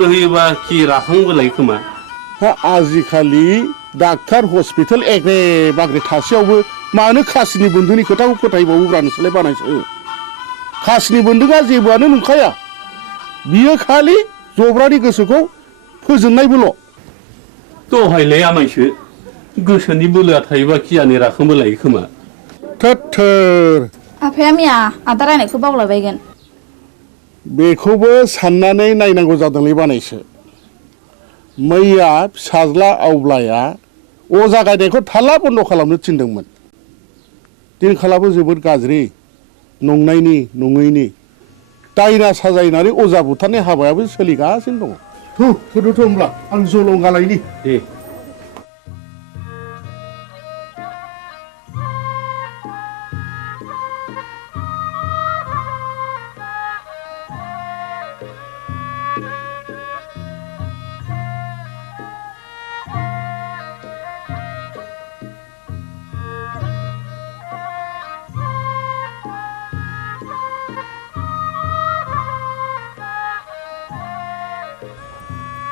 फोर होयोबा खि राखांबोलाय खोमा आजिखालि डाक्टार हस्पिटाल एग्रे बाग्रे थासेयावबो मानो खासिनि बन्दुनि खोथाखौ फोथायबावोब्रा नोंसोरलाय बानायसो खासिनि बन्दुआ जेबोआनो नंखाया बियो खालि जब्रानि गोसोखौ फोजोंनायबोल' दहायलाय आमायसो गोसोनि बोलोआ थायोबा खियानो राखांबोलाय खोमा थोर आफाया मैया आदा रायनायखौ बावलाबायगोन बेखौबो साननानै नायनांगौ जादोंलै बानायसो मैया फिसाज्ला आवब्लाया अजा गायनायखौ थाल्ला बन्द' खालामनो थिनदोंमोन दिनखालाबो जोबोद गाज्रि नंनायनि नङैनि दायना साजायनानै अजा बुथारनाय हाबायाबो सोलिगासिनो दङ थुदोथ' होनब्ला आं जलंगालायनि दे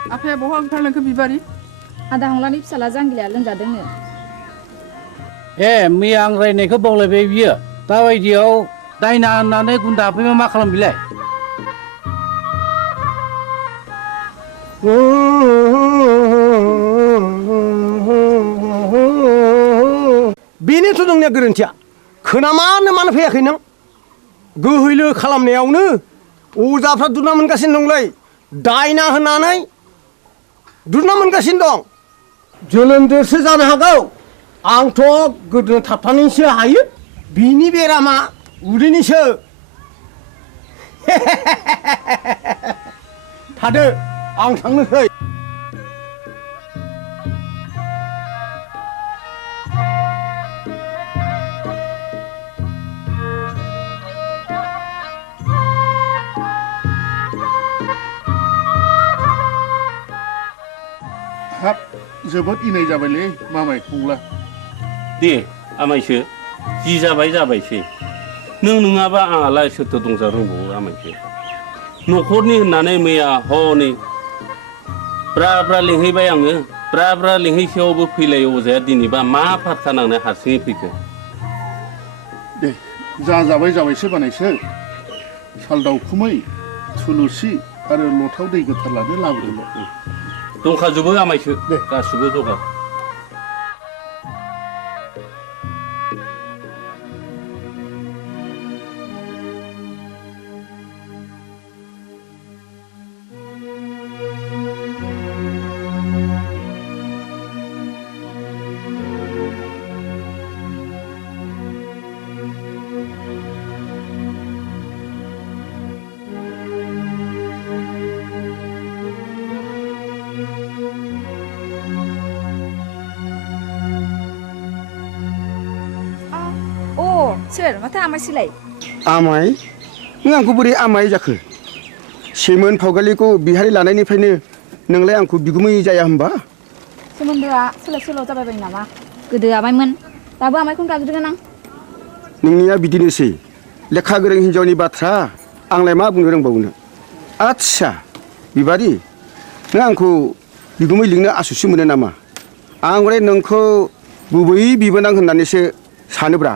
आफाया बहा ओंखारलांखो बिबारि आदा हंलानि फिसाला जांगिलाया लोमजादोंनो मैया आं रायनायखौ बावलायबाय बियो दाबायदियाव दायना होननानै गुन्दा हाबफैबा मा खालाम बिलाय बेनोथ' नोंनिया गोरोन्थिया खोनामानो मानो फैयाखै नों गोहैलो खालामनायावनो अजाफ्रा दुना मोनगासिनो दंलै दायना होननानै दुना मोनगासिनो दं जोनोमदेरसो जानो हागौ आंथ' गोदोना थाबथानानैसो हायो बिनि बेरामा उदैनिसो थादो आं थांनोसै हाब जोबोद इनाय जाबायलै मामाय फंला दे आमायसो जि जाबाय जाबायसै नों नङाबा आंहालाय सोरथो दंजा रोंबावो आमायसो न'खरनि होननानै मैया हनै ब्रा ब्रा लिंहैबाय आङो ब्रा ब्रा लिंहैसेयावबो फैलाय अजाया दिनैबा मा फारखा नांनाय हारसिङै फैखो दे जाबाय जाबायसो बानायसो साल दाउखुमै थुलुसि आरो लथाव दै गोथार लानो लाबोदोंल' दंखाजोबो आमायसो गासिबो जगार सोर माथो आमायसैलाय आमाय नों आंखौ बोरै आमाय जाखो सेमोन फावगालिखौ बिहारि लानायनिफ्रायनो नोंलाय आंखौ बिगुमै जाया होनबा सोमोन्दोआ सोलाय सोल' जाबायबाय नामा गोदो आमायमोन दाबो आमायखौनो गाबज्रिगोन आं नोंनिया बिदिनोसै लेखा गोरों हिन्जावनि बाथ्रा आंलाय मा बुंनो रोंबावनो आच्छा बिबारि नों आंखौ बिगुमै लिंनो आसुसु मोनो नामा आं हले नोंखौ गुबै बिबोनां होननानैसो सानोब्रा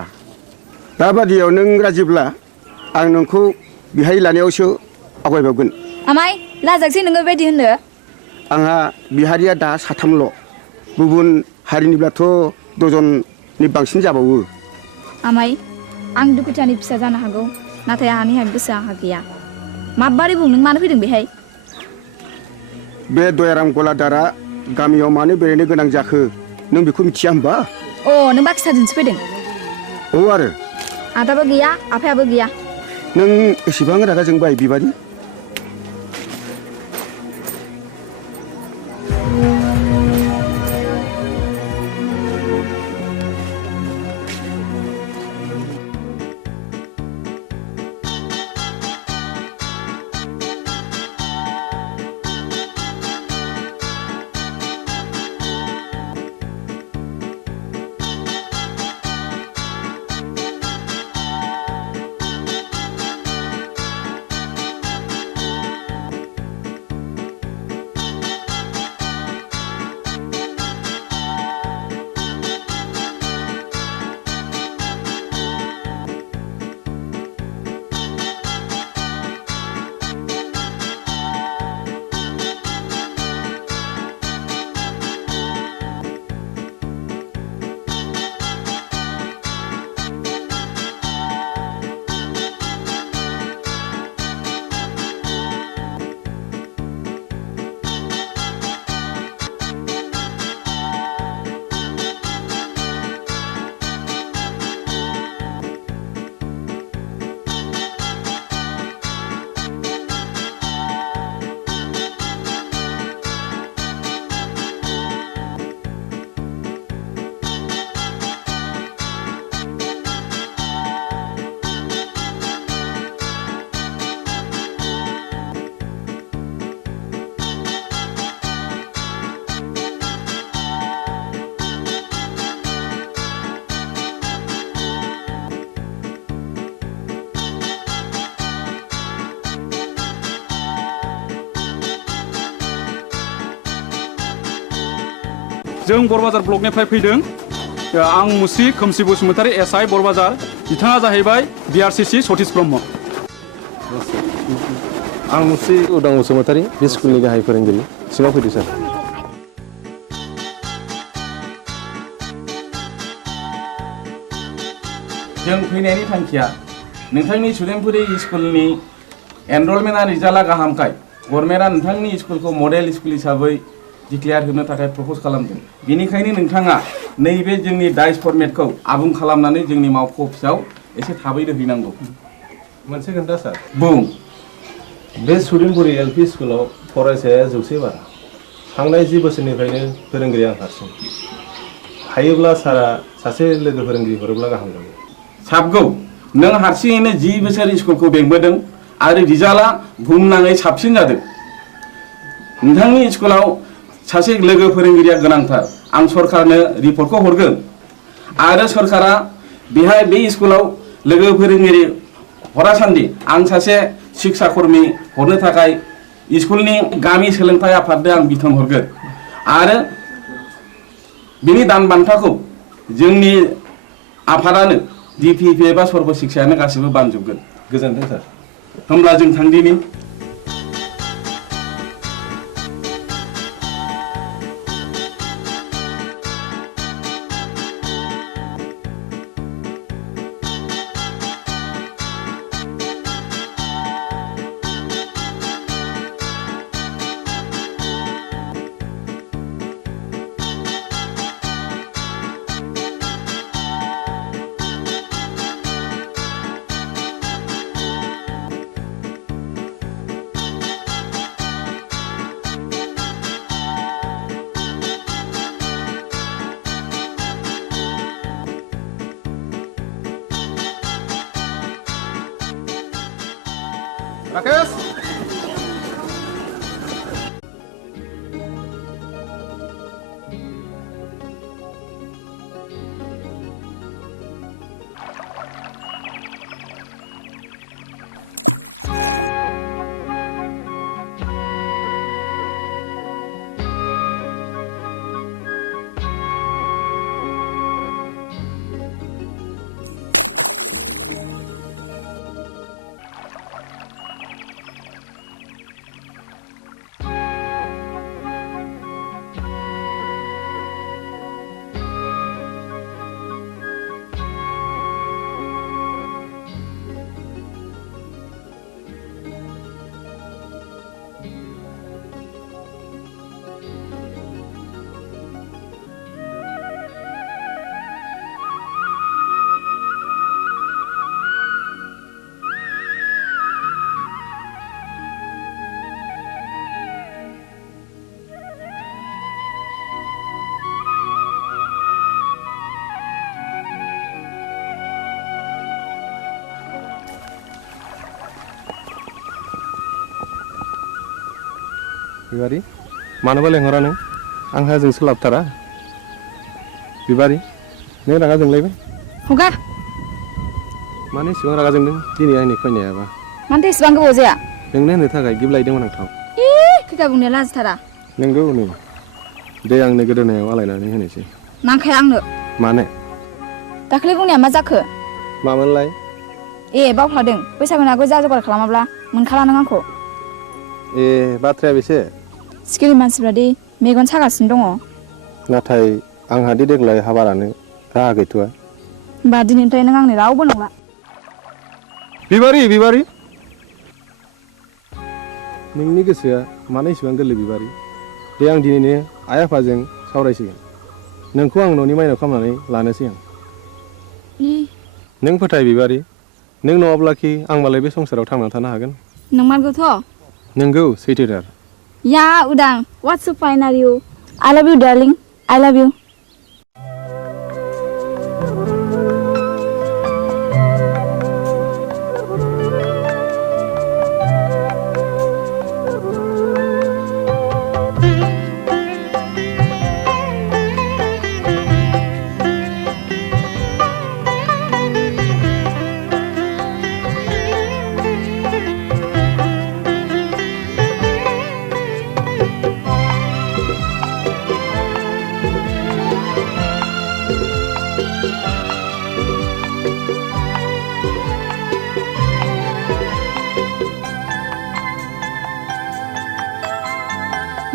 दाबादियाव नों राजिब्ला आं नोंखौ बिहाय लानायावसो आवगायबावगोन आमाय लाजाकसै नोङो बेबायदि होननो आंहा बिहारिया दा साथामल' गुबुन हारिनिब्लाथ' दजननि बांसिन जाबावो आमाय आं दुखुथियानि फिसा जानो हागौ नाथाय आंहानि गोसोआ आंहा गैया माबारै बुं नों मानो फैदों बेहाय बे दयाराम गलादारा गामियाव मानो बेरायनो गोनां जाखो नों बेखौ मिथिया होनबा नों बाखि सादिनसो फैदों औ आरो आदाबो गैया आफायाबो गैया नों एसेबां रागा जोंबाय बिबारि जों बरबाजार ब्लकनिफ्राय फैदों आं मुस्रि खोमसि बसुमतारी एसआइ बरबाजार बिथाङा जाहैबाय बिआरसिसि सतीश ब्रह्म आं मुस्रि उदां बसुमतारी बे स्कुलनि गाहाय फोरोंगिरि सिङाव फैदो सार जों फैनायनि थांखिया नोंथांनि सुदेमपुरि स्कुलनि एनरलमेन्टआ रिजाल्टआ गाहामखाय गभर्नमेन्टआ नोंथांनि स्कुलखौ मडेल स्कुल हिसाबै डिक्लेयार होनो थाखाय प्रप'ज खालामदों बेनिखायनो नोंथाङा नैबे जोंनि डाइस फर्मेटखौ आबुं खालामनानै जोंनि मावख' अफिसाव एसे थाबैनो हैनांगौ मोनसे खोन्था सार बुं बे सुदेमपुरि एलपि स्कुलाव फरायसाया 100 बारा थांनाय 10 बोसोरनिफ्रायनो फोरोंगिरि आं हारसिं हायोब्ला सारा सासे लोगो फोरोंगिरि हरोब्ला गाहाम जागौ साबगौ नों हारसिङैनो 10 बोसोर स्कुलखौ बेंबोदों आरो रिजाल्टआ बुहुमनाङै साबसिन जादों नोंथांनि स्कुलाव सासे लोगो फोरोंगिरिया गोनांथार आं सरकारनो रिपर्टखौ हरगोन आरो सरकारा बेहाय बे स्कुलाव लोगो फोरोंगिरि हरासान्दि आं सासे शिक्षा कर्मी हरनो थाखाय स्कुलनि गामि सोलोंथाइ आफादनो आं बिथोन हरगोन आरो बिनि दान बान्थाखौ जोंनि आफादानो डिपिपि एबा सर्ब शिक्षायानो गासिबो बानजोबगोन गोजोन्थों सार होमब्ला जों थांदिनि राकेश बिबारी मानोबा लेंहरा नों आंहा जों सोलाबथारा बिबारी नों रागा जोंलायबाय हगार मानो इसेबां रागा जोंदों दिनै आंनि फैनायाबा मानोथो एसेबां गोबाव जाया नोंनो होनो थाखाय गिफ्ट लायदोंमोन आं थाव खैथा बुंनाया लाजिथारा नोंगौ नै दे आंनो गोदोनायाव आलायनानै होनोसै नांखाया आंनो मानो दाखालि बुंनाया मा जाखो मामोनलाय ए बावफ्लादों बैसागुनि आगोल जा जगार खालामाब्ला मोनखाला नों आंखौ ए बाथ्राया बेसे स्कुलनि मानसिफ्रा दि मेगन सागासिनो दङ नाथाय आंहा दि देग्लाय हाबा लानो राहा गैथ'आ होमबा दिनैनिफ्राय नों आंनि रावबो नंला बिबारी बिबारी नोंनि गोसोआ मानो इसेबां गोरलै बिबारी दे आं दिनैनो आइ आफाजों सावरायसिगोन नोंखौ आं न'नि माइनाव खालामनानै लानोसै आं नों फोथाय बिबारी नों नङाब्लाखि आं मालाय बे संसाराव थांनानै थानो हागोन नंमारगौथ' नोंगौ सैथोथार या उदां what's so fine are you I love you darling I love you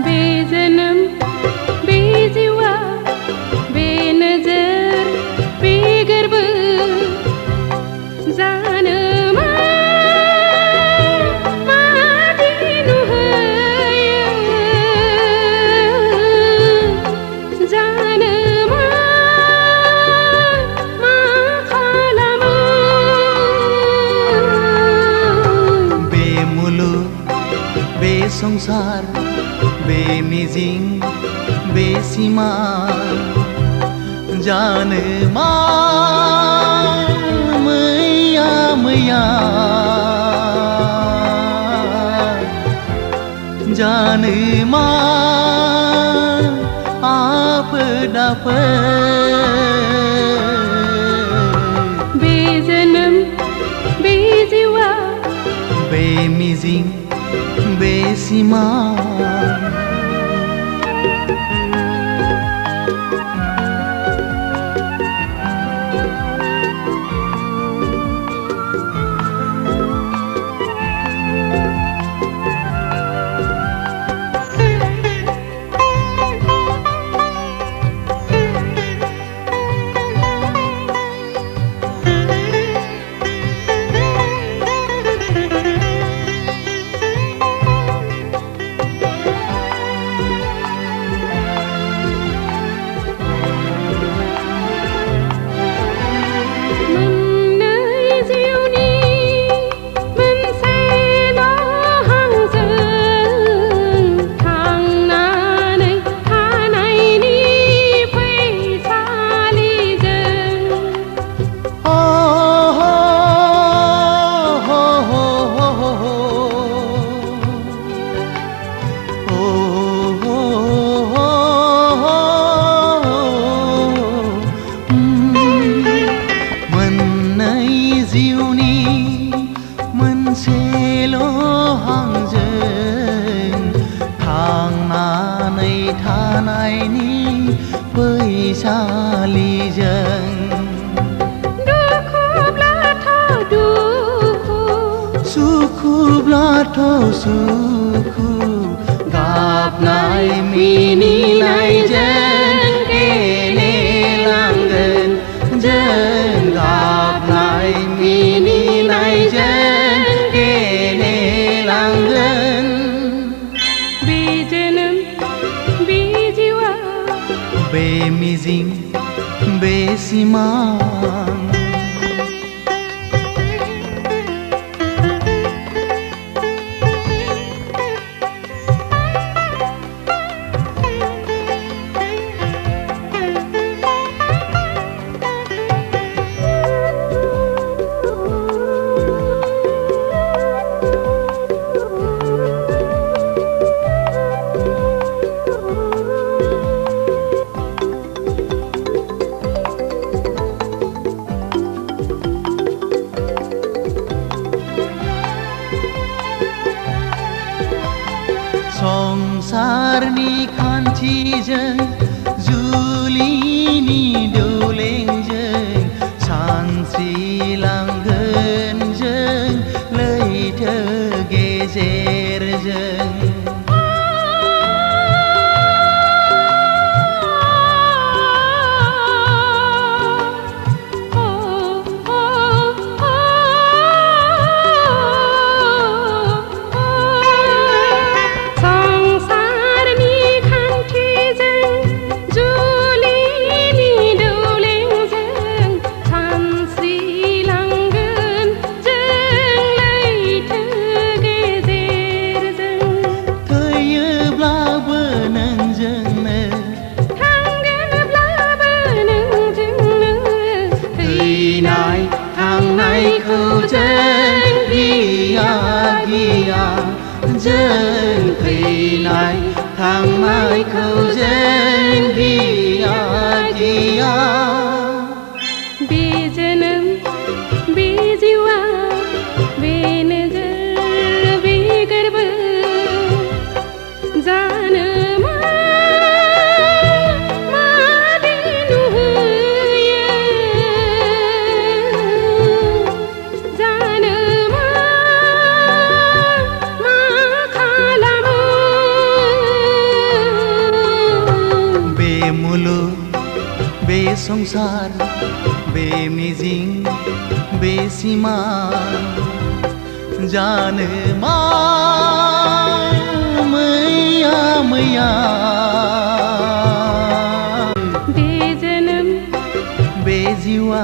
बे जोनोम बे जिउआ बे नोजोर बे गोरबो जानो माबादि नुहोयो जानो मा खालामो बे मुलुग बे संसार बे मिजिं बे सिमा जानो मा मैया मैया जानो मा आफोद आफोद बे जोनोम बे जिउआ बे मिजिं बे सिमा सुखु गाबनाय मिनिनायजों गेलेलांगोन जों गाबनाय मिनिनायजों गेलेलांगोन बे जोनोम बे जिउआ बे मिजिं बे सिमां संसारनि खान्थिजों जुलिनि दौलेंजों सानस्रिलांगोन जों लैथो गेजेरजों संसार बे मिजिं बे सिमा जानो मा मैया मैया बे जोनोम बे जिवा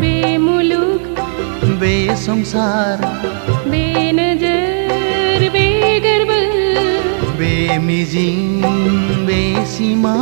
बे मुलुग बे संसार बे नजर बे गोर्बो बे मिजिं बे सिमा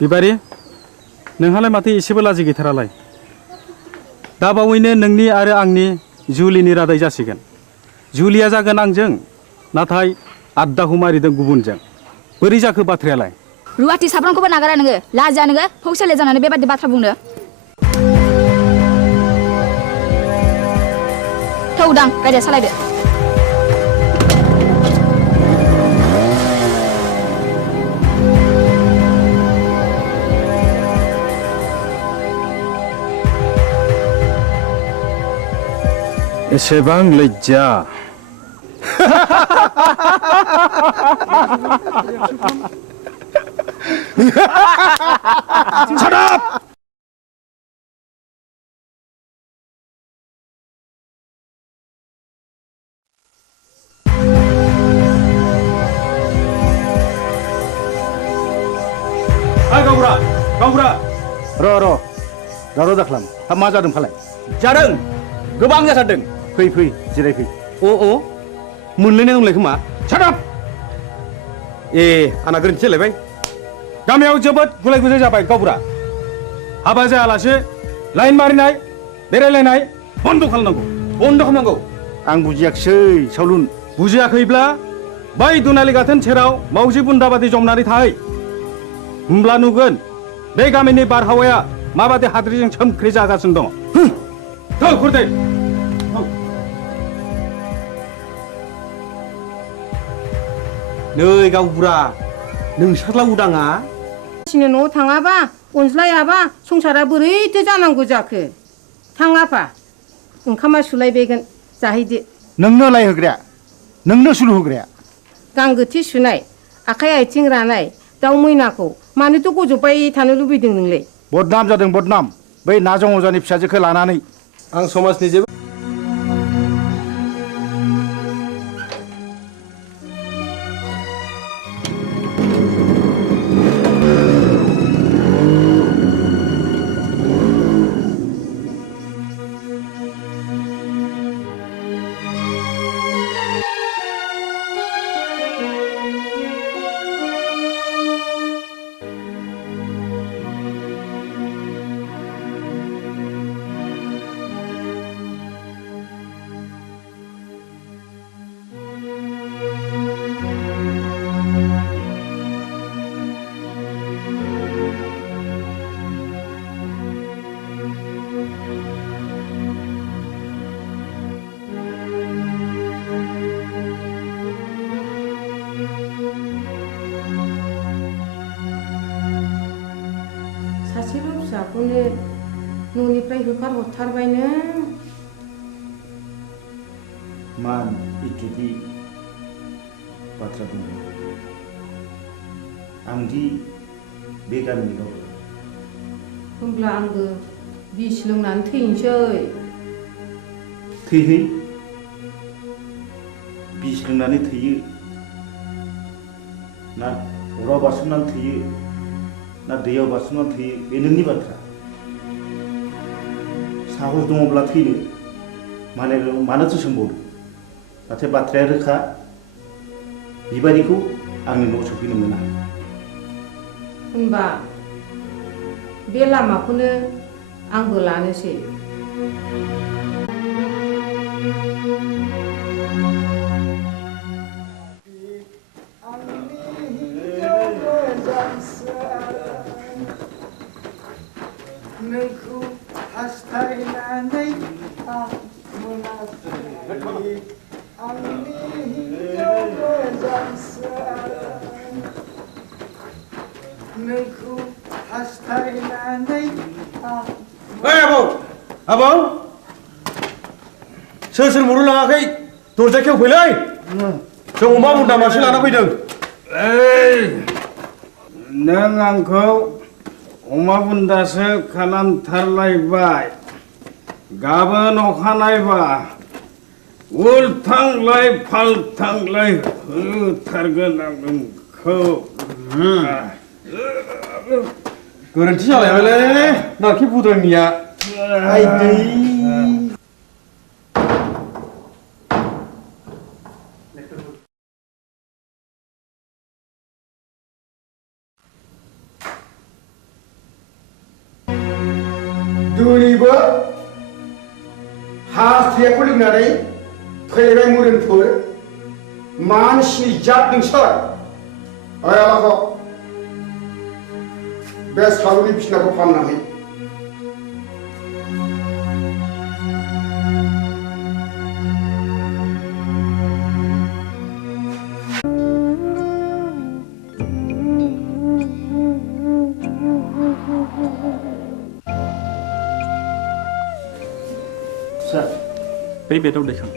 बिबारि नोंहालाय माथो एसेबो लाजि गैथारालाय दा बावैनो नोंनि आरो आंनि जुलिनि रादाय जासिगोन जुलिया जागोन आंजों नाथाय आद्दाखौ मारिदों गुबुनजों बोरै जाखो बाथ्रायालाय रुवाथि साब्रांखौबो नागारा नोङो लाजिया नोङो फौसाले जानानै बेबादि बाथ्रा बुंनो थौदां गारिया सालायदो एसेबां लज्जा Shut up! Hai Gaura, Gaura. र' दावराव दाख्लाम हा मा जादों फालाय जादों गोबां जाथारदों फै जिरायफै अ मोनलायनाय दंलाय खोमा Shut up! ए आंना गोरोन्थि जालायबाय गामियाव जोबोद गुलाय गुजाय जाबाय गावबुरा हाबा जायालासे लाइन मारिनाय बेरायलायनाय बन्द खालामनांगौ आं बुजियाखिसै सावलुन बुजियाखैब्ला बै दुनालि गाथोन सेराव मावजि बुन्दाबादि जमनानै थाहै होमब्ला नुगोन बे गामिनि बारहावाया माबादि हाद्रिजों सोमख्रि जागासिनो दङ थौ खुरदै नै गावबुरा नोंसोरला उदाङा सिनो न'आव थाङाबा अनज्लायाबा संसारा बोरैथो जानांगौ जाखो थाङाफा ओंखामा सुलायबायगोन जाहैदो नोंनो लायहोग्राया नोंनो सुलु होग्राया गांगोथि सुनाय आखाइ आथिं रानाय दाउ मैनाखौ मानोथ' गजबबाय थानो लुबैदों नोंलाय बदनाम जादों बदनाम बै नाजं अजानि फिसाजोखौ लानानै आं समाजनि जेबो सासेल' फिसाखौनो न'निफ्राय होखारहरथारबाय नों मान इतुदि बाथ्रा बुंदों आंदि बे गामिनि गावबुरा होमब्ला आंबो बिस लोंनानै थैनोसै थैहै बिस लोंनानै थैयो ना अराव बारसोमनानै थैयो ना दैयाव बारसोमनानै थैयो बे नोंनि बाथ्रा साहस दङब्ला थैनो मानोथो सोंबावदो नाथाय बाथ्राया रोखा बिबारिखौ आंनि न'आव सफैनो मोना होनबा बे लामाखौनो आंबो लानोसै नोंखौ हास्थायनानै आं मोनाखै आंनि हिन्जाव मोजांसा नोंखौ हास्थायनानै आं ओइ आबौ सोर मरु लाङाखै दरजा खेवफैलै जों अमा बुन्दा मासे लाना फैदों नों आंखौ अमा बुन्दासो खालामथारलायबाय गाबोन अखानायबा उल्थांलाय फाल्थांलाय होथारगोन आं नोंखौ गोरोन्थि जालायबायलै नारखि बुद्रनिया आइदै दिनैबो हास्थायखौ लोंनानै फैबाय मोदोमफोर मानसिनि जात नोंसोर ओइ आलाखौ बे सालुनि बिसिनाखौ फाहामनानै बै बेदआव दैखां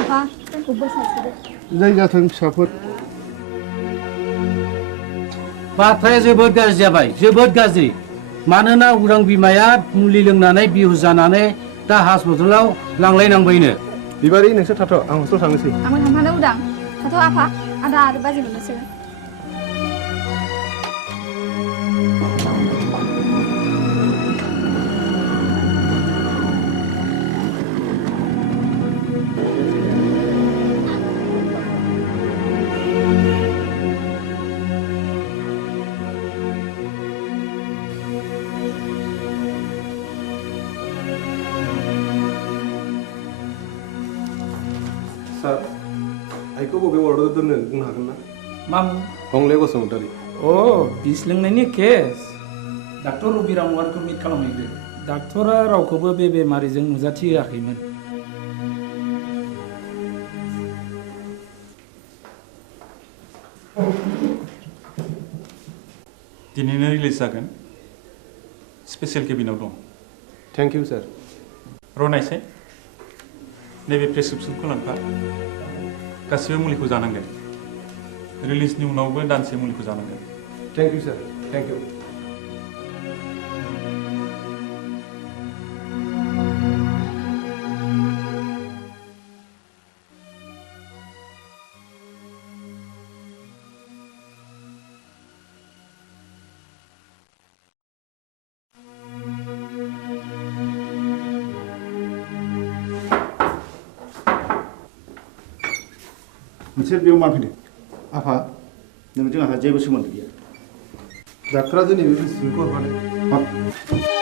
आफा जोंखौ बोसारसिदो जाय जाथों फिसाफोर बाथ्राया जोबोद गाज्रि जाबाय जोबोद गाज्रि मानोना उदां बिमाया मुलि लोंनानै बिहुस जानानै दा हस्पिटालाव लांलायनांबायनो बिबारि नोंसोर थाथ' आं हस्टेलाव थांनोसै आंबो थांफानो उदां थाथ' आफा आदा आरो बाजै मोननोसै सार आइखौ बबे वार्डआव दोननो बुंनो हागोन ना मामु हंले बसुमतारी अ बिस लोंनायनि केस डाक्टर रबिराम वारखौ मिट खालामहैदो डाक्टरा रावखौबो बे बेमारिजों नुजाथिहोआखैमोन दिनैनो रिलिज जागोन स्पेशल केबिनाव दं थेंक इउ सार रनायसाय नैबे प्रेसक्रिप्सनखौ लांफा गासिबो मुलिखौ जानांगोन रिलिजनि उनावबो दानसे मुलिखौ जानांगोन thank you sir thank you नोंसोर बेयाव मा फैदों आफा नोंजों आंहा जेबो सोमोन्दो गैया डाक्टरा दिनै बे प्रेसक्रिप्सनखौ हरफादों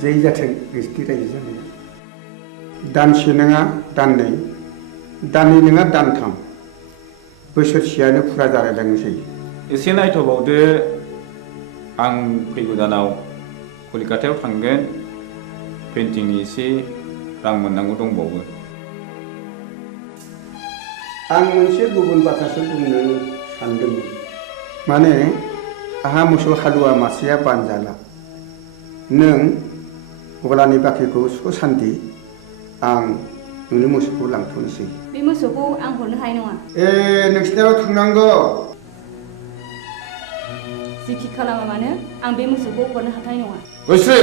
जै जाथों नोंसिनि रायजो जानाया दानसे नङा दाननै दाननै नङा दानथाम बोसोरसेयानो फुरा जालायलांनोसै एसे नायथ'बावदो आं फैगौ दानाव कलिकातायाव थांगोन पेन्टिंनि एसे रां मोननांगौ दंबावो आं मोनसे गुबुन बाथ्रासो बुंनो सानदोंमोन माने आहा मोसौ हालुवा मासेया बानजाला नों गलानि बाख्रिखौ सुख सान्ति आं नोंनि मोसौखौ लांथ'नोसै बे मोसौखौ आं हरनो हानाय नङा नोंसिनाव थांनांगौ जिखि खालामा मानो आं बे मोसौखौ हरनो हाथाय नङा गोसो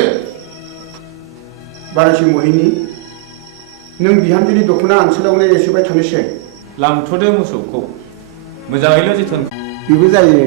बारासि महिनी नों बिहामजोनि दख'ना ओनसोलावनो एसेबाय थानोसै लांथ'दो मोसौखौ मोजाङैल' जोथोन बेबो जायो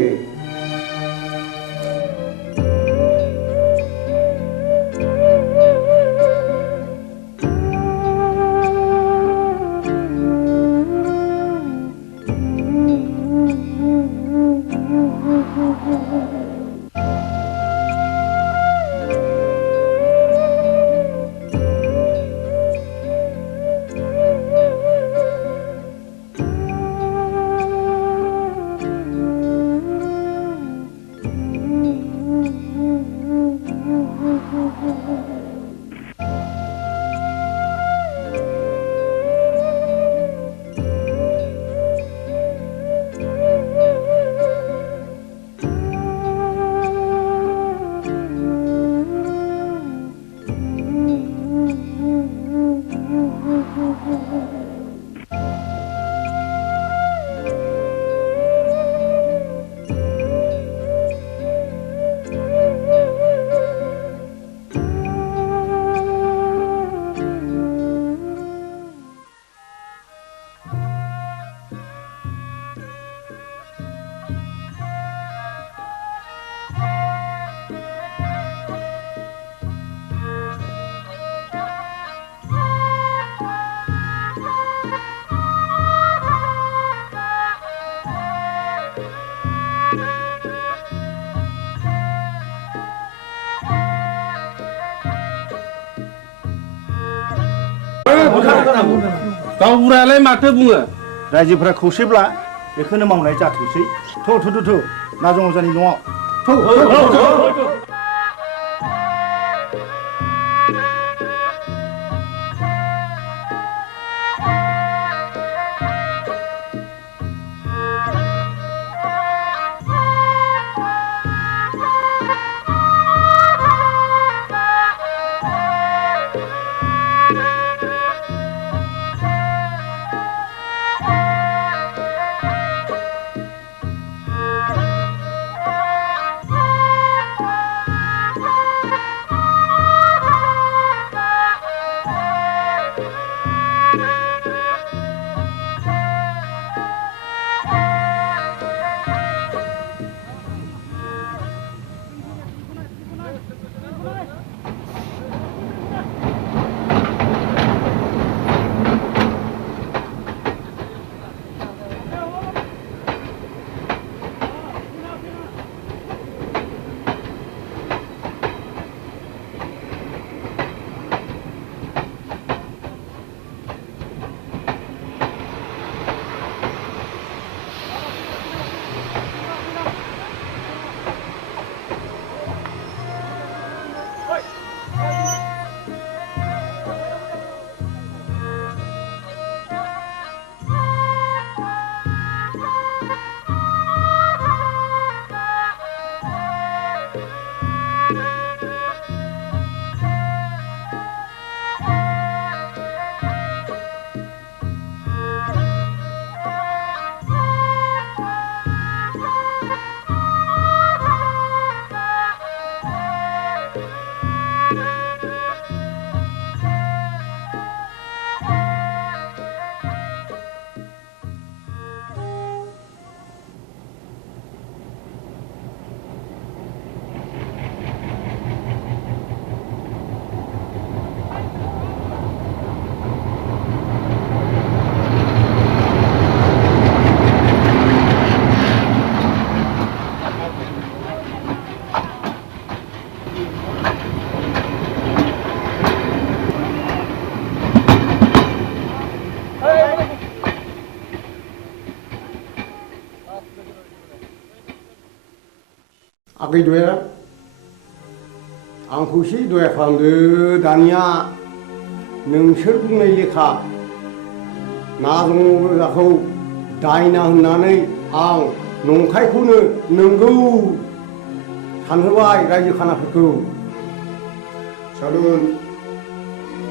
गावबुरायालाय माथो बुङो रायजोफोरा खौसेब्ला बेखौनो मावनाय जाथोंसै थु नाजं अजानि न'आव आगै दया आंखौ एसे दया खालामदो दानिया नोंसोर बुंनाय लेखा नाजंजाखौ दायना होननानै आं नंखायखौनो नंगौ सानहोबाय रायजो खानाफोरखौ सालुन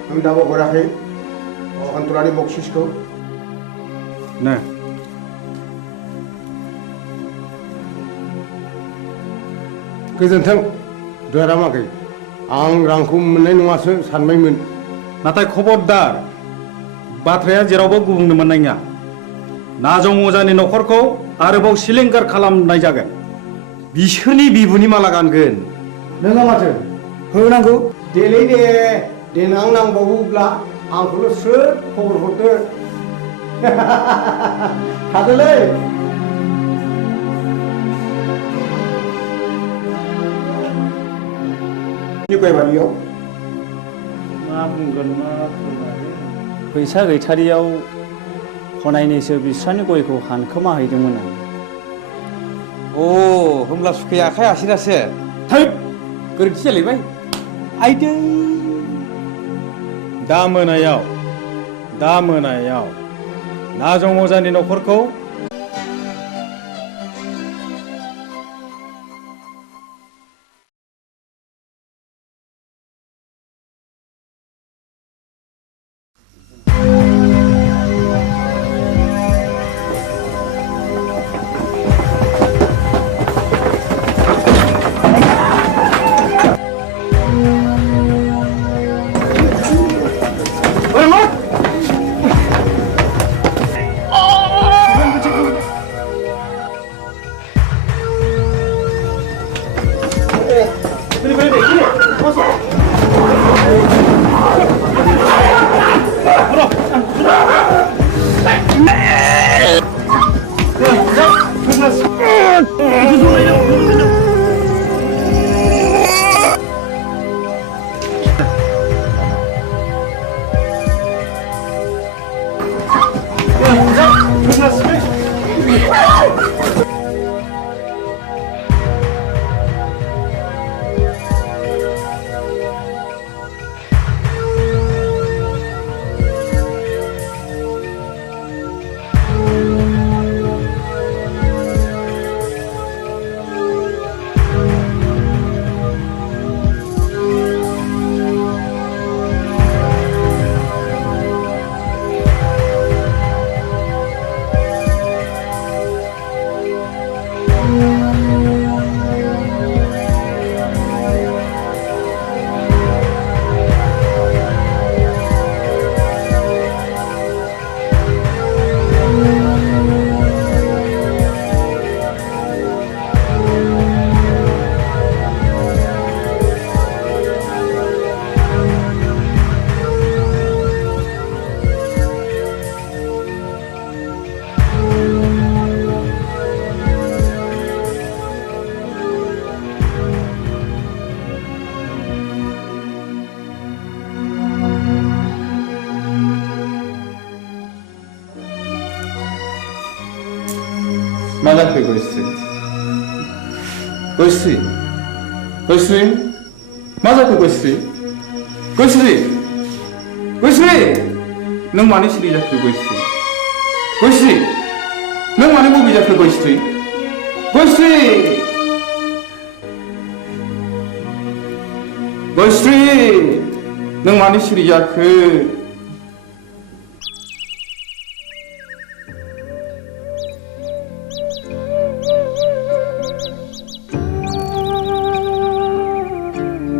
आं दाबो हराखै अखान्तरानि बक्सिसखौ नो गोजोन्थों दयाराम आगै आं रांखौ मोननाय नङासो सानबायमोन नाथाय खबरदार बाथ्राया जेरावबो गुबुंनो मोननाय नङा नाजं अजानि न'खरखौ आरोबाव सिलिंखार खालामनाय जागोन बिसोरनि बिबुनि माला गानगोन नोंहा माथो होनांगौ देलै दे देनां नांबावोब्ला आंखौल' स्रोद खबर हरदो थादोलै गयबारियाव मा बुंगोन मा फैसा गैथारियाव हनायनैसो बिस्रानि गयखौ हानखोमा हैदोंमोन आं होमब्ला सुखाया आखाइ आसिरासो थैद गोरोन्थि जालायबाय आइदै दा मोनायाव नाजं अजानि न'खरखौ मा जाखो गयस्रि मा जाखो गयस्रि नों मानो सिरि जाखो गयस्रि नों मानो बबे जाखो गयस्रि नों मानो सिरि जाखो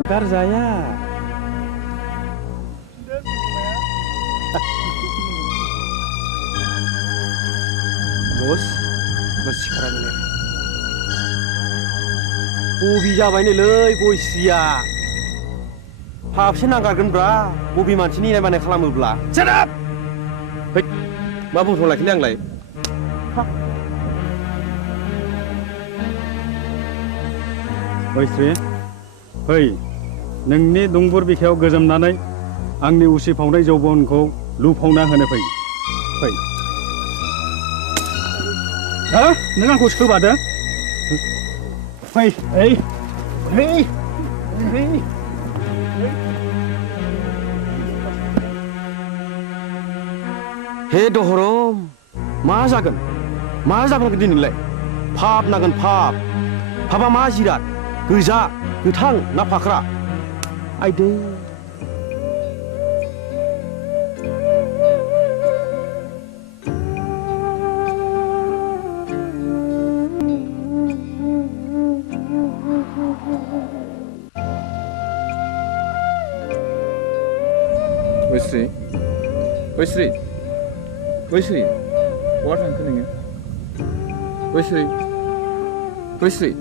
गारजाया बस सिखारानो बबे जाबायनोलै गयस्रिया फाबसे नांगारगोनब्रा बबे मानसिनि इनाय बानाय खालामोब्ला मा बुंथ'लाखैलै आंलाय गयस्रि फै नोंनि दुंबुर बिखायाव गोजोमनानै आंनि उसिफावनाय जौबनखौ लुफावना होनो फै नों आंखौ सोबादो फै ओइ ओइ ओइ हे दहरम मा जागोन मा जागोन दिनैलाय फाप नांगोन फापा मा जिराद गोजा गोथां ना फाख्रा आइदै ओइ श्री बहा थांखो नोङो ओइ श्री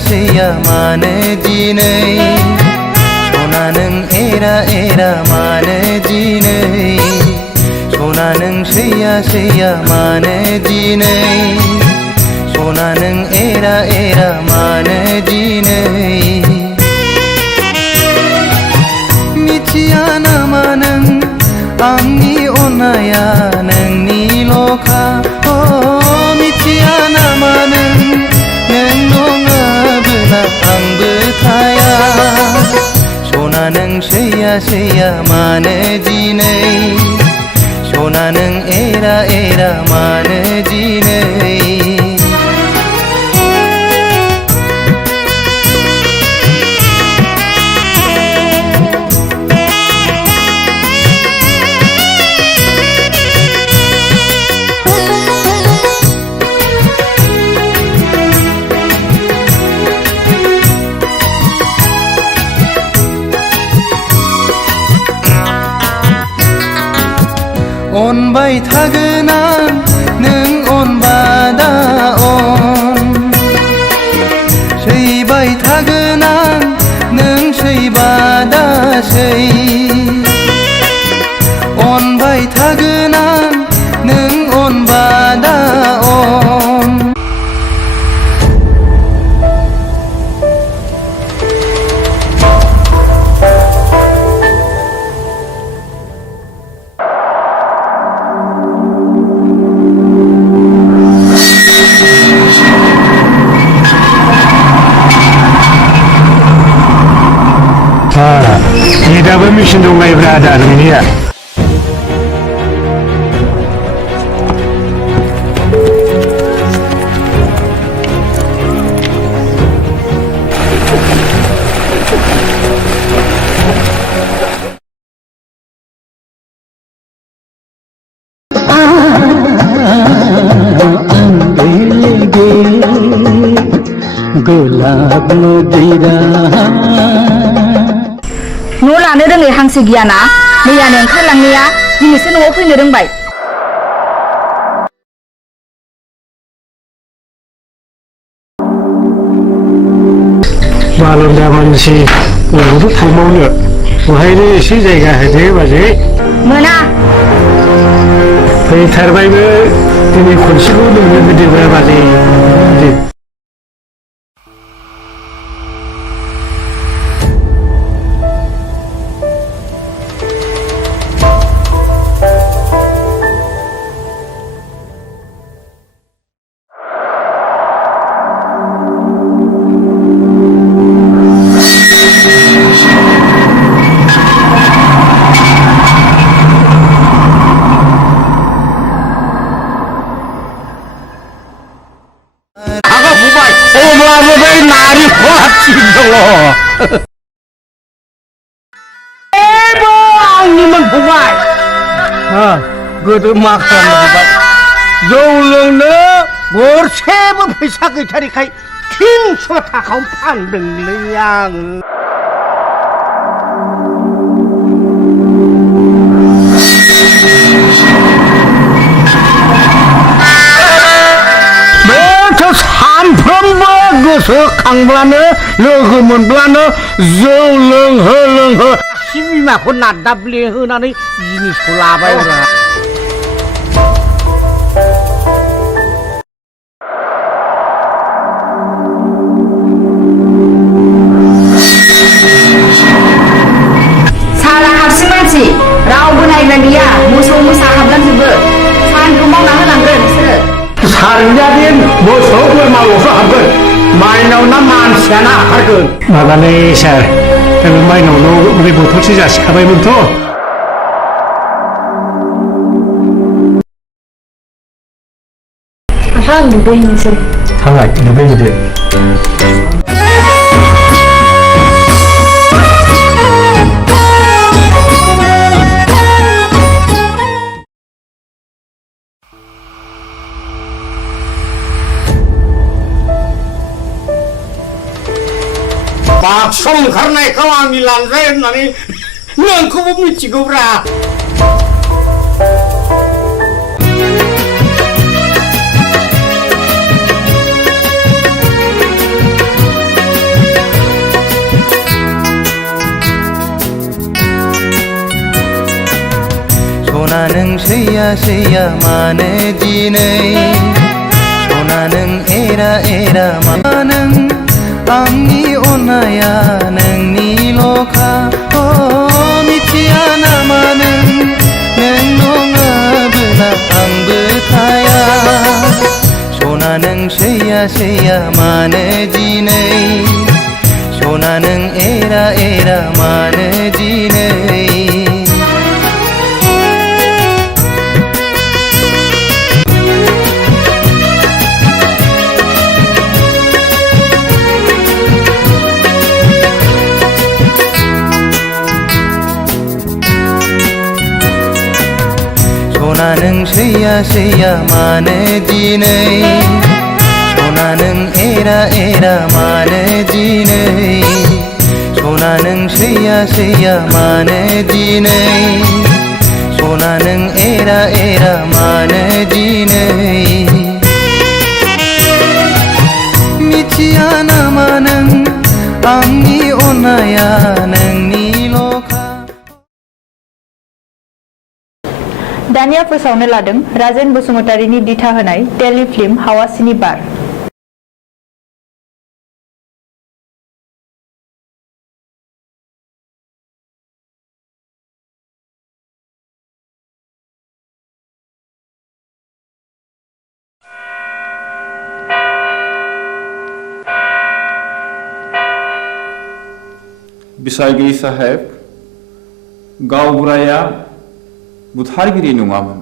सैया मानो दिनै सना नों एरा मानो दिनै सना नों सैया मानो दिनै सना नों एरा मानो दिनै मिथिया नामा नों आंनि अननाया नोंनिल'खा मिथिया नामा नों आंबो थाया सना नों सैया मानो दिनै सना नों एरा मानो दिनै अनबाय थागोन आं नों अनबादा सैबाय थागोन आं नों सैबादा सै अनबाय थागोन आं नों अनबा मेसिन दंलायोब्रा आदा नोंनिया गोलाब मोदिरा न' लानो रोङै हांसो गियाना मैयानो ओंखारलांनाया दिनैसो न'आव फैनो रोंबाय बालन्दा मानसि नोंबोथ' थांबावनो बहायनो एसे जायगा होदो बाजै मोना फैथारबायबो दिनै खनसेखौ नोंनो होदोब्रा बाजै होदो गोदो मा खालामबाय जौ लोंनो गरसेबो फैसा गैथारिखाय 300 थाखायाव फानदोंलै आङो बेथ' सानफ्रोमबो गोसोखांब्लानो लोगो मोनब्लानो जौ लोंहो लोंहो बिमाखौ नादाब्ले होनानै जिनिसखौ लाबायब्रा साला हारसिं मानसि रावबो नायग्रा गैया मोसौ मोसा हाबलांजोबो सानखौ मावना होलांगोन बिसोरो सारजादिन मोसौ बोरमाल'सो हाबगोन माइनाव ना मानसियानो हाबगोन माबालै सार माइनावनाव बे बथलसे जासिखाबायमोनथ' आं दुगैनोसै थांबाय दुगैहैदो बाक्स ओंखारनायखौ आंनि लानजाय होननानै नोंखौबो मिथिगौब्रा सना नों सैया सैया मानो दिनै सना नों एरा एरा मानो आंनि अननाया नोंनिल'खा मिथिया नामा नों नङाबोला आंबो थाया सना नों सैया सैया मानो दिनै सना नों एरा एरा मानो दिनै सना नों सैया सैया मानो दिनै सना नों एरा एरा मानो दिनै सना नों सैया सैया मानो दिनै सना नों एरा एरा मानो दिनै मिथिया नामा नों आंनि अननाया नोंनिल'खा दानिया फोसावनो लादों राजेन बसुमतारीनि दिथा होनाय टेलिफिल्म हावासिनि बार बिसागी साहेब गावबुराया बुथारगिरि नङामोन।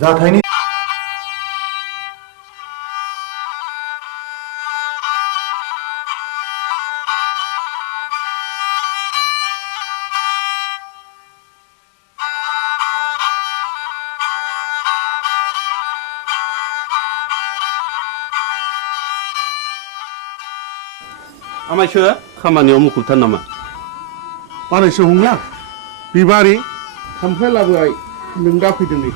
जाथायनि आमायसो खामानियाव मुखुबथार नामा? बानायसो हंला बिबारि थाम्फै लाबोबाय नों दा फैदों नै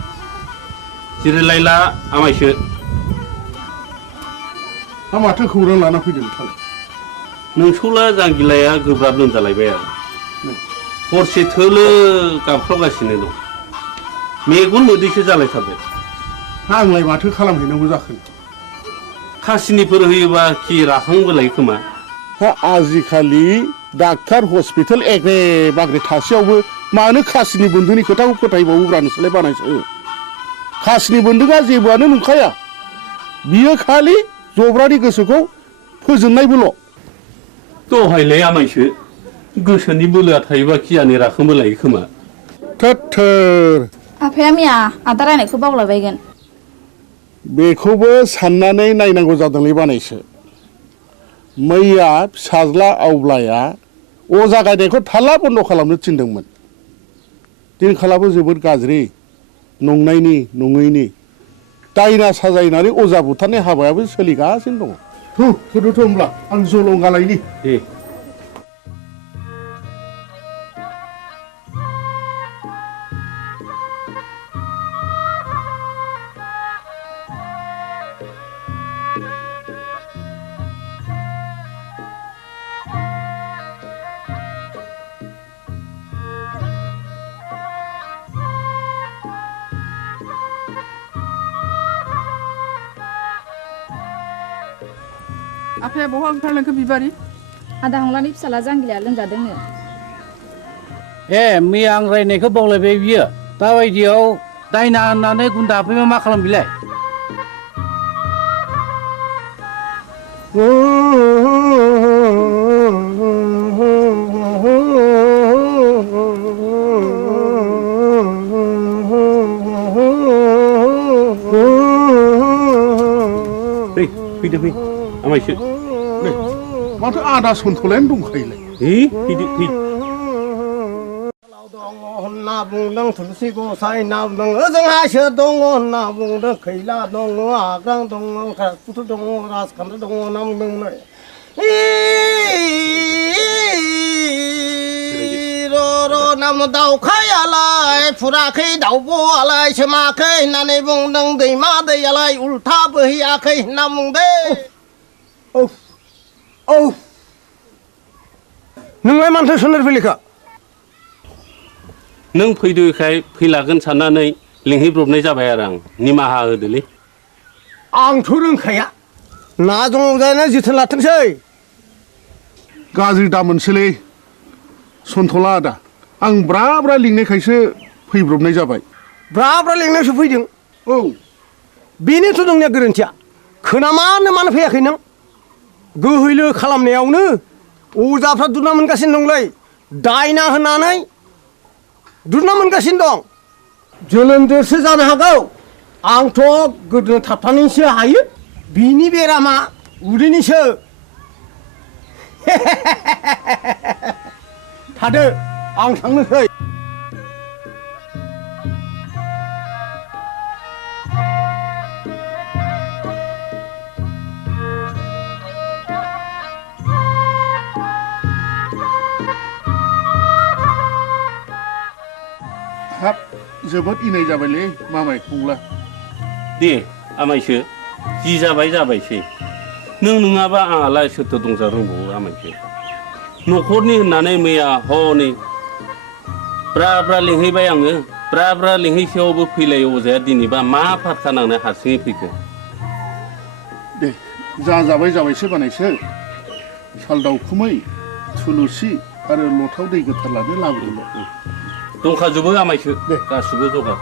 जिरायलायला आमायसो। हा माथो खौरां लाना फैदों नोंथाङा? नोंसौला जांगिलाया गोब्राब लोमजालायबाय आरो हरसे थोलो गाबख्रावगासिनो दं। मेगन मोदैसो जालायथारबाय। आंलाय माथो खालामहैनांगौ जाखो? खासिनिफोर होयोबा खि राखांबोलाय खोमा। आजिखालि डाक्टार हस्पिटाल एग्रे बाग्रे थासेयावबो मानो खासिनि बन्दुनि खोथाखौ फोथायबावोब्रा नोंसोरलाय बानायसो? खासिनि बन्दुकआ जेबोआनो नंखाया, बियो खालि जब्रानि गोसोखौ फोजोंनायबोल'। दहायलाय आमायसो गोसोनि बोलोआ थायोबा खियानो राखांबोलायो खोमा। थोर आफाया मैया आदा रायनायखौ बावलाबायगोन। बेखौबो साननानै नायनांगौ जादोंलै बानायसो। मैया फिसाज्ला आवब्लाया अजा गायनायखौ थाल्ला बन्द' खालामनो थिनदोंमोन। दिनखालाबो जोबोद गाज्रि, नंनायनि नङैनि दायना साजायनानै अजा बुथारनाय हाबायाबो सोलिगासिनो दङ। थुदोथ' होमब्ला आं जलंगालायनि। दे आफाया बहा ओंखारलांखो बिबारि? आदा हंलानि फिसाला जांगिलाया लोमजादोंनो। ए मैया आं रायनायखौ बावलायबाय बियो। दाबायदियाव दायना होननानै गुन्दा हाबफैबा मा खालाम बिलाय? फैदो फै आमायसो। माथो आदा सन्थलायानो दंखायोलाय। फैदो फै। होनना बुंदों थुलसि गसाइ होनना बुंदों ओजोंहायसो दङ होनना बुंदों खैला दङ आग्रां दङ कुथु दङ राजखान्थि दङ होनना बुंदोंमोन। र' नाम दाउखायालाय फुराखै दाउब'आलाय सोमाखै होननानै बुंदों दैमा दैयालाय उल्था बोहैयाखै होनना बुंदों। नोंलाय मानोथो सोनार फैलिखा? नों फैदोखाय फैलागोन साननानै लिंहैब्रबनाय जाबाय आरो आं। निमाहा होदोलै। आंथ' रोंखाया ना दङ जानो जोथोन लाथोंसै। गाज्रि दा मोनसैलै सन्थला आदा, आं ब्रा ब्रा लिंनायखायसो फैब्रबनाय जाबाय। ब्रा ब्रा लिंनायसो फैदों? औ बेनोथ' नोंनिया गोरोन्थिया। खोनामानो मानो फैयाखै नों? गोहैलो खालामनायावनो अजाफ्रा दुना मोनगासिनो दंलै। दायना होनानै दुना मोनगासिनो दं। जोनोमजोंसो जानो हागौ। आंथ' गोदो थाबथानानैसो हायो। बिनि बेरामा उदैनिसो। थादो आं थांनोसै। हाब जोबोद इनाय जाबायलै मामाय फंला। दे आमायसो जि जाबाय जाबायसै। नों नङाबा आंहालाय सोरथो दंजा रोंबावो आमायसो। न'खरनि होननानै मैया हनै ब्रा ब्रा लिंहैबाय आङो। ब्रा ब्रा लिंहैसेयावबो फैलाय अजाया दिनैबा मा फारखा नांनाय हारसिङै फैखो? दे जाबाय जाबायसो बानायसो। साल दाउखुमै थुलुसि आरो लथाव दै गोथार लानो लाबोदोंल'। दंखाजोबो आमायसो गासिबो जगार।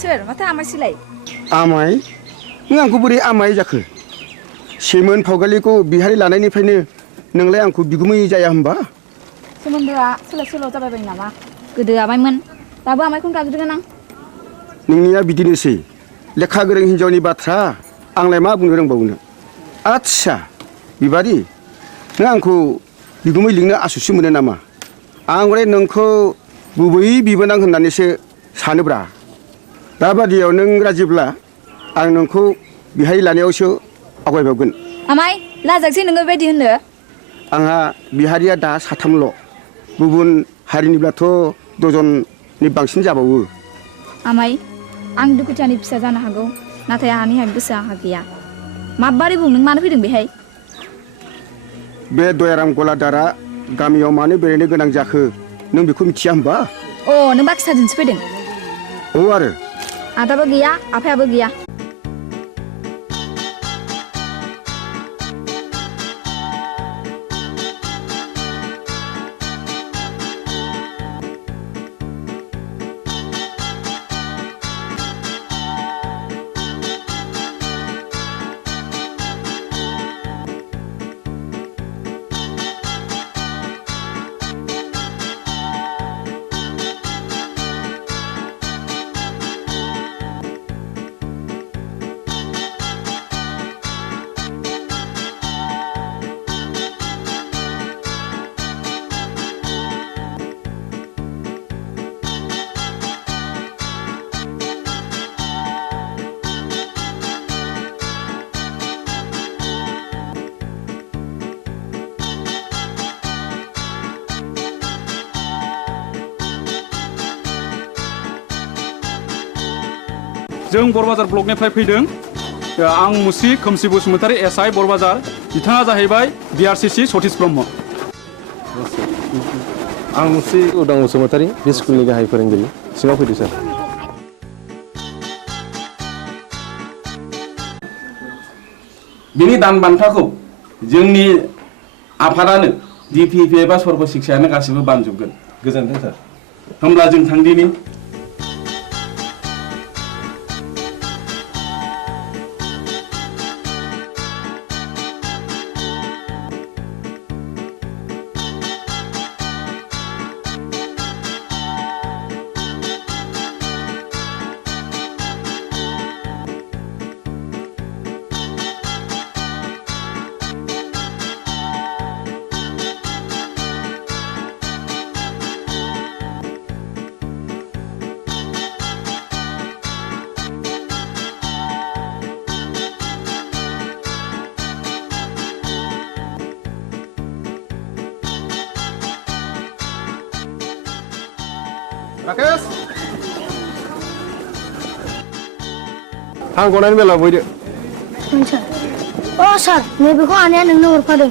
सोर माथो आमायसोलाय आमाय नों आंखौ बोरै आमाय जाखो सेमोन फावगालिखौ बिहारि लानायनिफ्रायनो नोंलाय आंखौ बिगुमै जाया होनबा सोमोन्दोआ सोलाय सोल' जाबाय बायो नामा गोदो आमायमोन दाबो आमायखौनो गाबज्रिगोन आं नोंनिया बिदिनोसै लेखा गोरों हिन्जावनि बाथ्रा आंलाय मा बुंनो रोंबावनो आच्छा बिबारि नों आंखौ बिगुमै लिंनो आसुसु मोनो नामा आंलाय नोंखौ गुबै बिबोनां होननानैसो सानोब्रा दाबादियाव नों राजिब्ला आं नोंखौ बिहारि लानायावसो आवगायबावगोन आमाय लाजाकसै नोङो बेबायदि होननो आंहा बिहारिया दा साथामल' गुबुन हारिनिब्लाथ' दजननि बांसिन जाबावो आमाय आं दुखुथियानि फिसा जानो हागौ नाथाय आंहानि गोसो आंहा गैया माबारै बुं नों मानो फैदों बेहाय बे दयाराम गलादारा गामियाव मानो बेरायनो गोनां जाखो नों बेखौ मिथिया होमबा अ नों बाक्साजोंसो फैदों औ आरो आदाबो गैया आफायाबो गैया जों बरबाजार ब्लकनिफ्राय फैदों आं मुस्रि खोमसि बसुमतारी एसआइ बरबाजार बिथाङा जाहैबाय बिआरसिसि सतीश ब्रह्म आं मुस्रि उदां बसुमतारी बे स्कुलनि गाहाय फोरोंगिरि सिङाव फैदो सार बिनि दान बान्थाखौ जोंनि आफादानो डिपिपि एबा सर्ब शिक्षायानो गासिबो बानजोबगोन गोजोन्थों सार होमब्ला जों थांदिनि राकेश आं गनायनि बेलायाव फैदो सार सार नैबेखौ आनैया नोंनो हरफादों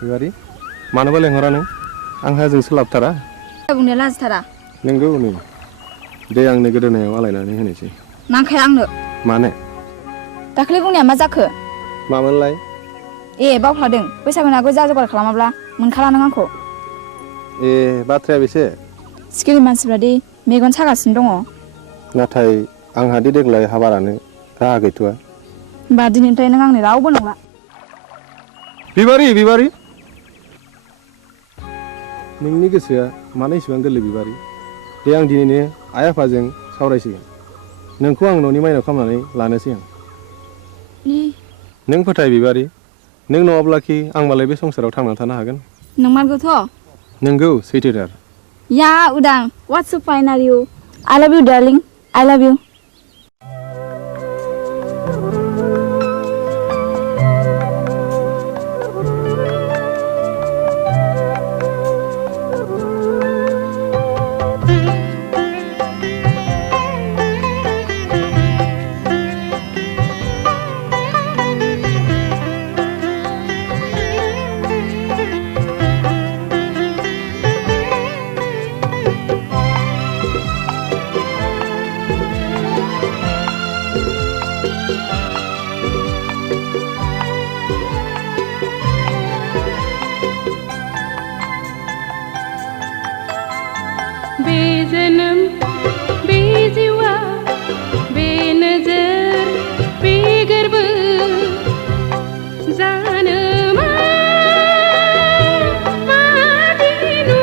बेबारि मानोबा लेंहरा नों आंहा जों सोलाबथारा बुंनो लाजिथारा नोंगौ नै दे आंनो गोदोनायाव आलायनानै होनोसै नांखाया आंनो मानो दाख्लै बुंनाया मा जाखो मामोनलाय ए बावफ्लादों बैसागु नागौ जा जगार खालामाब्ला मोनखाला नों आंखौ ए बाथ्राया बेसे सिखिरि मानसिफ्रा दि मेगन सागासिनो दङ नाथाय आंहा दि देग्लाय हाबारानो राहा गैथ'आ होमबा दिनैनिफ्राय नों आंनि रावबो नंला बिबारि नोंनि गोसोआ मानो इसेबां गोरलै बिबारि दे आं दिनैनो आइ आफाजों सावरायसिगोन नोंखौ आं न'नि माइनाव खालामनानै लानोसै आं नों फोथाय बिबारि नों नङाब्लाखि आं मालाय बे संसाराव थांनानै थानो हागोन नंमारगौथ' नोंगौ सैथोथार या उदां what's so fine are you I love you darling I love you बेजनम बेजिवा बेनजर बेगर्ब जानो मादिनु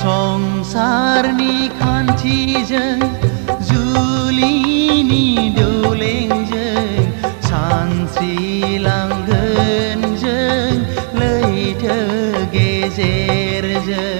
संसारनि खान्थिजों जुलिनि दौलेंजों सानस्रिलांगोन जों लैथो गेजेरजों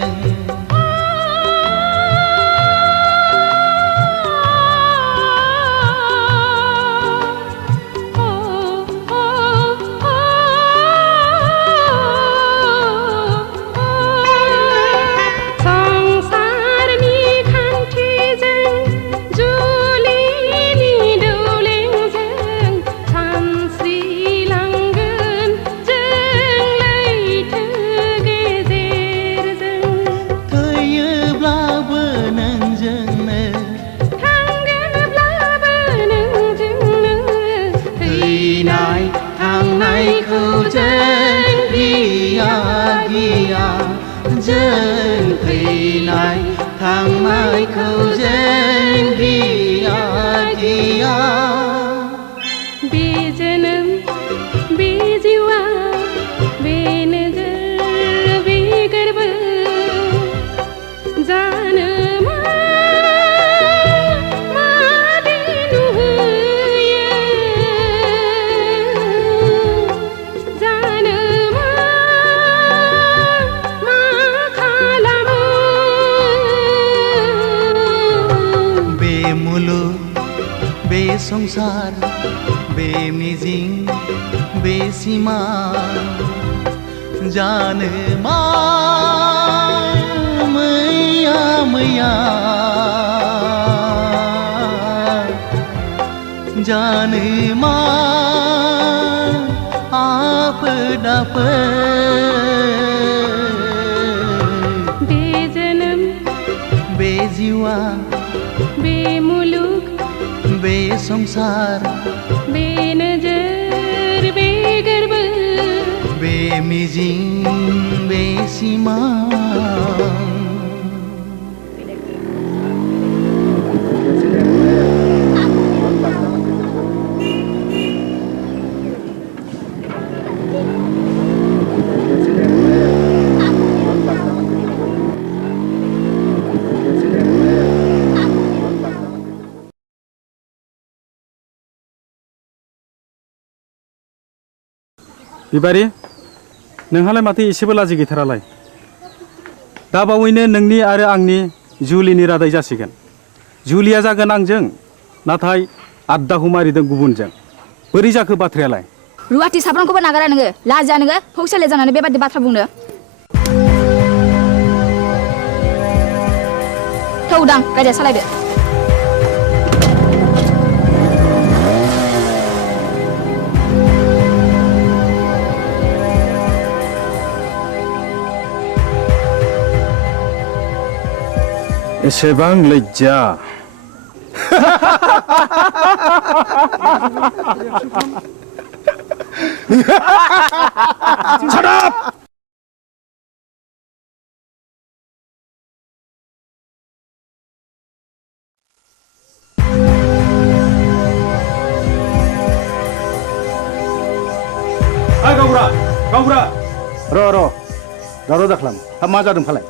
संसार बेमिजिं बेसिमा जानो मा मैया मैया जाने मान आफत आफत बेजन्म बेजिवा बेमुलुक बेसंसार बेनजर बेगर्ब बेमिजिं बेसिमां बिबारि नोंहालाय माथो एसेबो लाजि गैथारालाय दा बावैनो नोंनि आरो आंनि जुलिनि रादाय जासिगोन जुलिया जागोन आंजों नाथाय आद्दाखौ मारिदों गुबुनजों बोरै जाखो बाथ्रायालाय रुवाथि साब्रांखौबो नागारा नोङो लाजिया नोङो फौसाले जानानै बेबादि बाथ्रा बुंनो थौदां गारिया सालायदो एसेबां लज्जा Shut up! गावबुरा र' दावराव दाख्लाम मा जादों फालाय